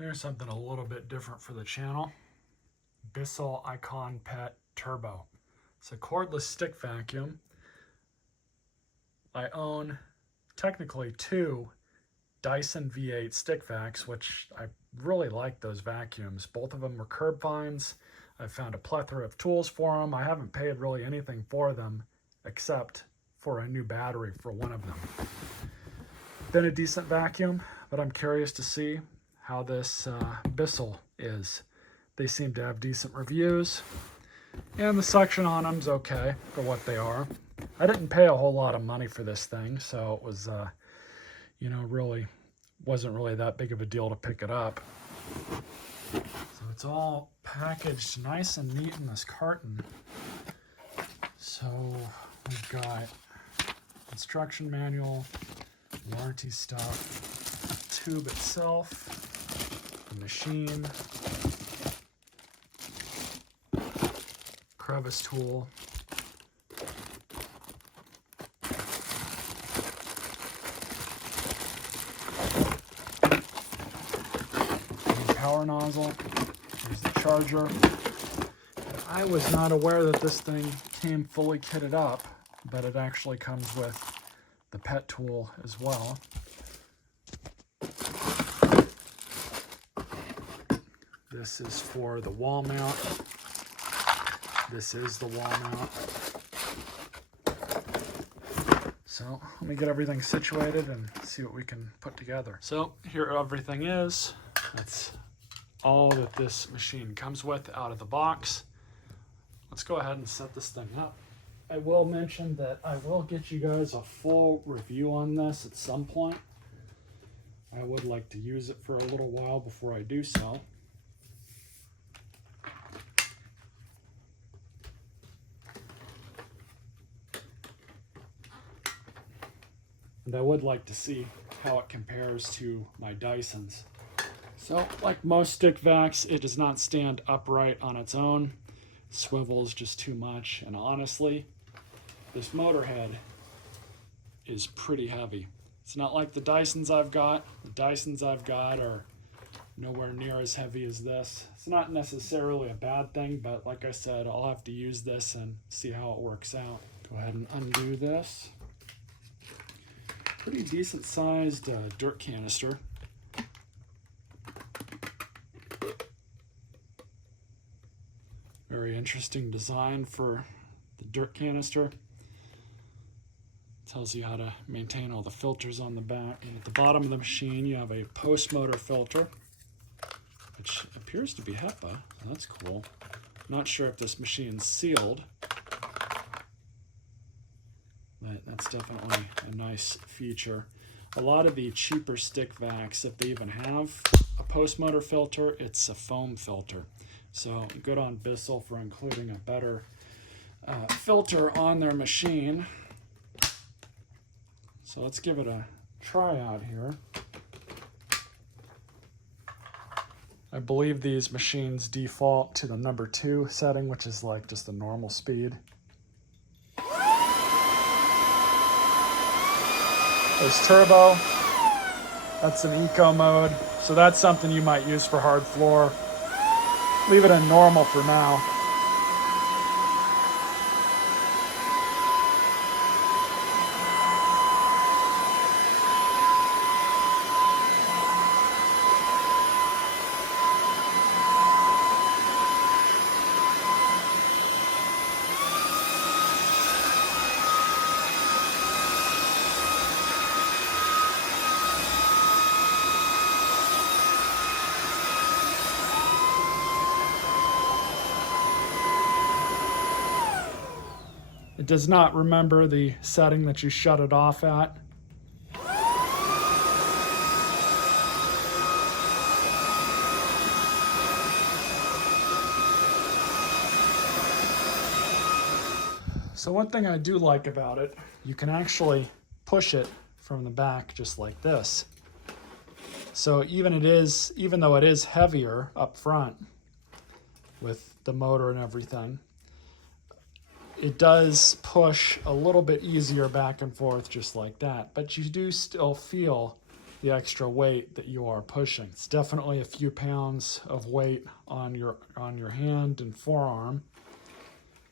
There's something a little bit different for the channel. Bissell Iconpet Turbo. It's a cordless stick vacuum. I own technically two Dyson V8 StickVacs, which I really like those vacuums. Both of them were curb finds. I found a plethora of tools for them. I haven't paid really anything for them except for a new battery for one of them. Been a decent vacuum, but I'm curious to see how this Bissell is. They seem to have decent reviews, and the suction on them's okay for what they are. I didn't pay a whole lot of money for this thing, so it was, really wasn't really that big of a deal to pick it up. So it's all packaged nice and neat in this carton. So we've got instruction manual, warranty stuff, the tube itself, the machine, crevice tool, power nozzle, there's the charger. I was not aware that this thing came fully kitted up, but it actually comes with the pet tool as well. This is for the wall mount. This is the wall mount. So let me get everything situated and see what we can put together. So here everything is. That's all that this machine comes with out of the box. Let's go ahead and set this thing up. I will mention that I will get you guys a full review on this at some point. I would like to use it for a little while before I do so. And I would like to see how it compares to my Dysons. So, like most StickVacs, it does not stand upright on its own. Swivels just too much, and honestly, this motor head is pretty heavy. It's not like the Dysons I've got. The Dysons I've got are nowhere near as heavy as this. It's not necessarily a bad thing, but like I said, I'll have to use this and see how it works out. Go ahead and undo this. Pretty decent sized dirt canister. Very interesting design for the dirt canister. Tells you how to maintain all the filters on the back. And at the bottom of the machine, you have a post-motor filter, which appears to be HEPA. That's cool. Not sure if this machine's sealed, but that's definitely a nice feature. A lot of the cheaper StickVacs, if they even have a post-motor filter, it's a foam filter. So good on Bissell for including a better filter on their machine. So let's give it a try out here. I believe these machines default to the number 2 setting, which is like just the normal speed. There's turbo. That's an eco mode. So that's something you might use for hard floor. Leave it in normal for now. It does not remember the setting that you shut it off at. So one thing I do like about it, you can actually push it from the back just like this. So even though it is heavier up front with the motor and everything, it does push a little bit easier back and forth just like that, but you do still feel the extra weight that you are pushing. It's definitely a few pounds of weight on your hand and forearm.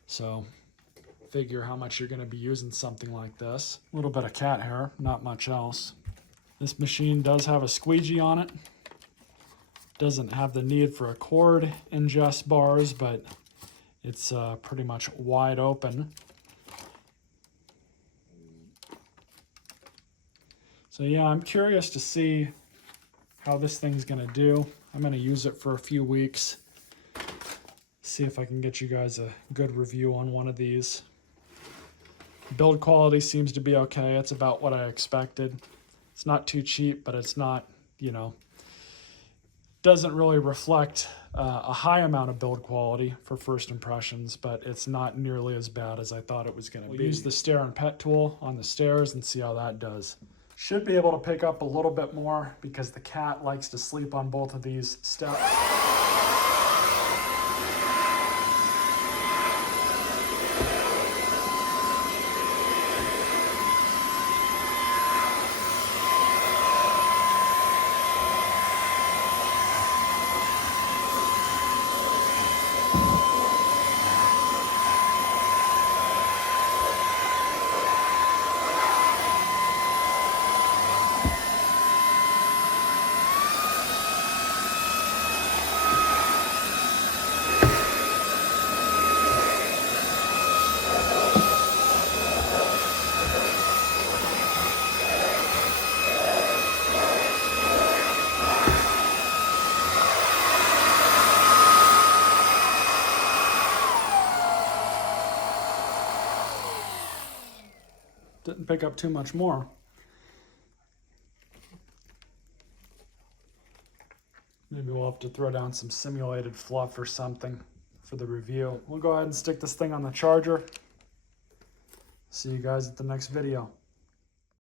So figure how much you're going to be using something like this. A little bit of cat hair, not much else. This machine does have a squeegee on it. Doesn't have the need for a cord ingest bars, but it's pretty much wide open. So yeah, I'm curious to see how this thing's gonna do. I'm gonna use it for a few weeks. See if I can get you guys a good review on one of these. Build quality seems to be okay. It's about what I expected. It's not too cheap, but it's not, you know, doesn't really reflect a high amount of build quality for first impressions, but it's not nearly as bad as I thought it was gonna be. We'll use the stair and pet tool on the stairs and see how that does. Should be able to pick up a little bit more because the cat likes to sleep on both of these steps. Didn't pick up too much more. Maybe we'll have to throw down some simulated fluff or something for the review. We'll go ahead and stick this thing on the charger. See you guys at the next video.